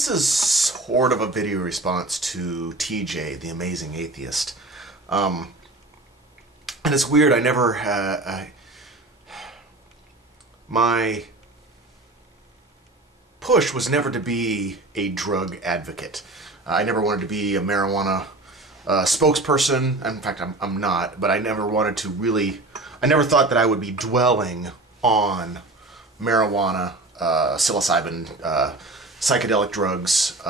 This is sort of a video response to TJ, the Amazing Atheist. And it's weird, I never my push was never to be a drug advocate. I never wanted to be a marijuana spokesperson. In fact, I'm not, but I never wanted to really, I never thought that I would be dwelling on marijuana, psilocybin, psychedelic drugs,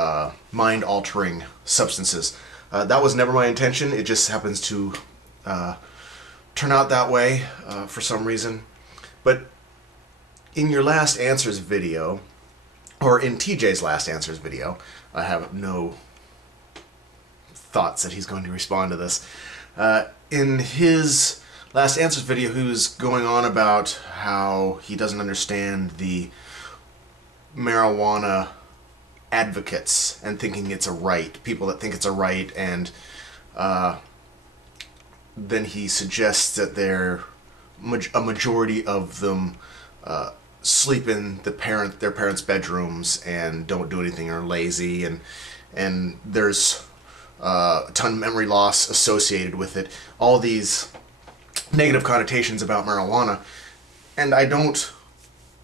mind-altering substances. That was never my intention. It just happens to turn out that way for some reason. But in your last answers video, or in TJ's last answers video, I have no thoughts that he's going to respond to this. In his last answers video, he was going on about how he doesn't understand the marijuana advocates and thinking it's a right, people that think it's a right, and then he suggests that a majority of them sleep in their parents' bedrooms and don't do anything, or are lazy, and there's a ton of memory loss associated with it. All these negative connotations about marijuana, and I don't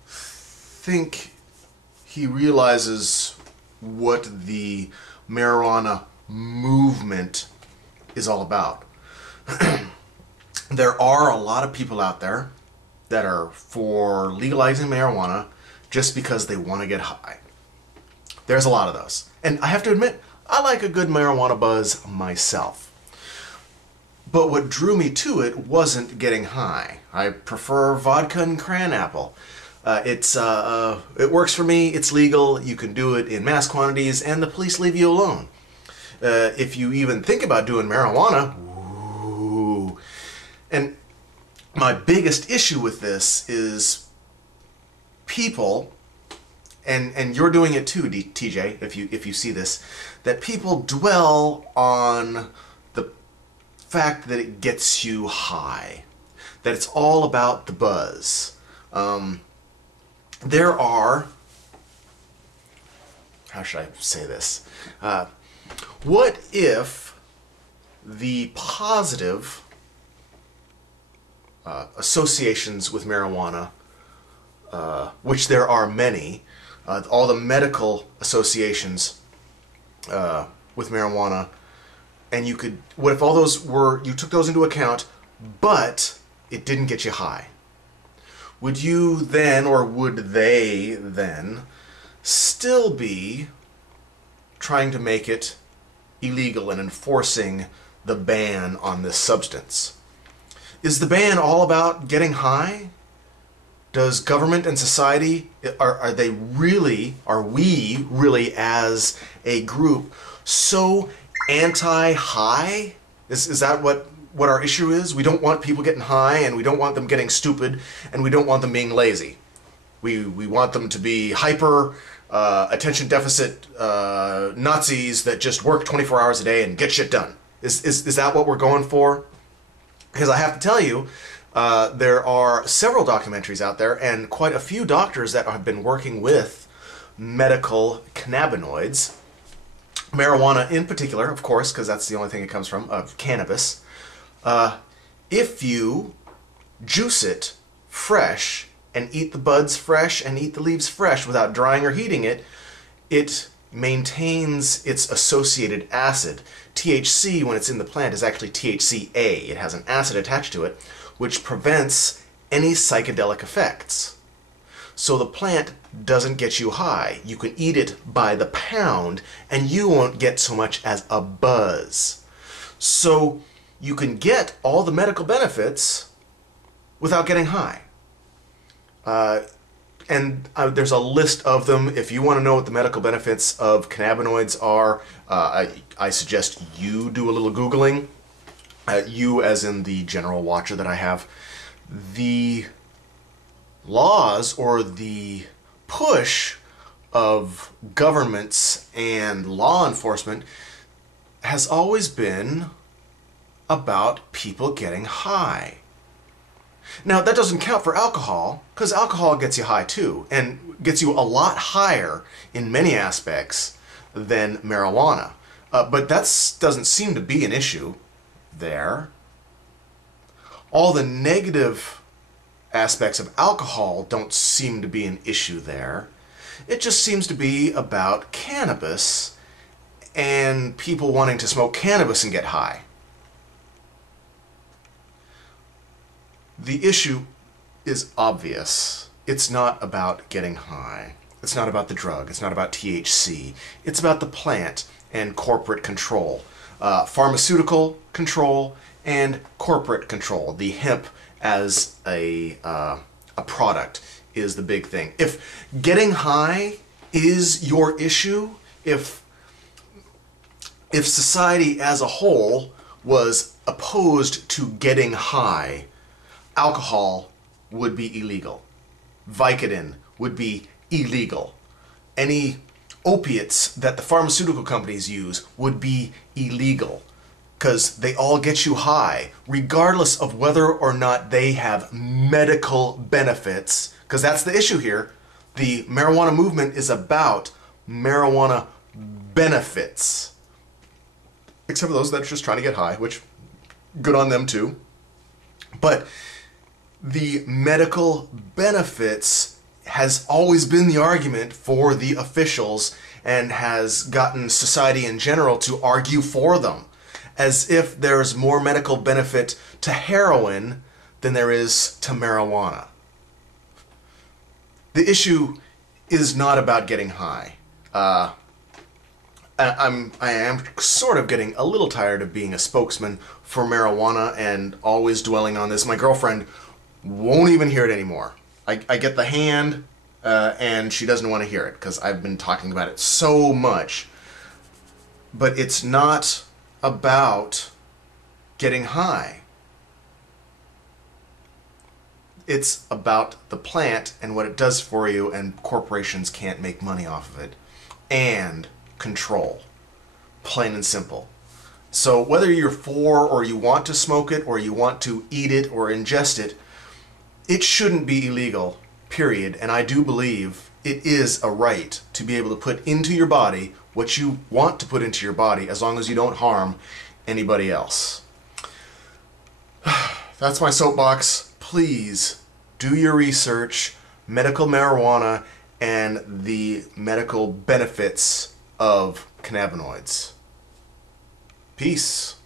think he realizes what the marijuana movement is all about. There are a lot of people out there that are for legalizing marijuana just because they want to get high. There's a lot of those. And I have to admit, I like a good marijuana buzz myself. But what drew me to it wasn't getting high. I prefer vodka and cran apple. It works for me, it's legal, you can do it in mass quantities, and the police leave you alone. If you even think about doing marijuana, ooh. And my biggest issue with this is people, and you're doing it too, TJ, if you see this, that people dwell on the fact that it gets you high, that it's all about the buzz. There are, how should I say this? What if the positive associations with marijuana, which there are many, all the medical associations with marijuana, and what if all those you took those into account, but it didn't get you high? Would you then, or would they then, still be trying to make it illegal and enforcing the ban on this substance? Is the ban all about getting high? Does government and society, are we really as a group so anti-high? Is that what our issue is? We don't want people getting high, and we don't want them getting stupid, and we don't want them being lazy. We want them to be hyper, attention deficit Nazis that just work 24 hours a day and get shit done. Is that what we're going for? Because I have to tell you, there are several documentaries out there, and quite a few doctors that have been working with medical cannabinoids, marijuana in particular, of course, because that's the only thing it comes from, of cannabis. If you juice it fresh and eat the buds fresh and eat the leaves fresh without drying or heating it, it maintains its associated acid. THC, when it's in the plant, is actually THCA. It has an acid attached to it, which prevents any psychedelic effects. So the plant doesn't get you high. You can eat it by the pound, and you won't get so much as a buzz. So you can get all the medical benefits without getting high. There's a list of them. If you want to know what the medical benefits of cannabinoids are, I suggest you do a little Googling. You as in the general watcher that I have. The laws, or the push of governments and law enforcement, has always been about people getting high. Now, that doesn't count for alcohol, because alcohol gets you high too, and gets you a lot higher in many aspects than marijuana. But that doesn't seem to be an issue there. All the negative aspects of alcohol don't seem to be an issue there. It just seems to be about cannabis and people wanting to smoke cannabis and get high. The issue is obvious. It's not about getting high. It's not about the drug. It's not about THC. It's about the plant and corporate control. Pharmaceutical control and corporate control. The hemp as a product is the big thing. If getting high is your issue, if society as a whole was opposed to getting high, alcohol would be illegal. Vicodin would be illegal. Any opiates that the pharmaceutical companies use would be illegal because they all get you high, regardless of whether or not they have medical benefits, because that's the issue here. The marijuana movement is about marijuana benefits. Except for those that are just trying to get high, which good on them too. But the medical benefits has always been the argument for the officials and has gotten society in general to argue for them, as if there's more medical benefit to heroin than there is to marijuana. The issue is not about getting high. I am sort of getting a little tired of being a spokesman for marijuana and always dwelling on this. My girlfriend won't even hear it anymore. I get the hand and she doesn't want to hear it because I've been talking about it so much. But it's not about getting high. It's about the plant and what it does for you, and corporations can't make money off of it. And control. Plain and simple. So whether you're for or you want to smoke it or you want to eat it or ingest it, it shouldn't be illegal, period. And I do believe it is a right to be able to put into your body what you want to put into your body, as long as you don't harm anybody else. That's my soapbox. Please do your research. Medical marijuana and the medical benefits of cannabinoids. Peace.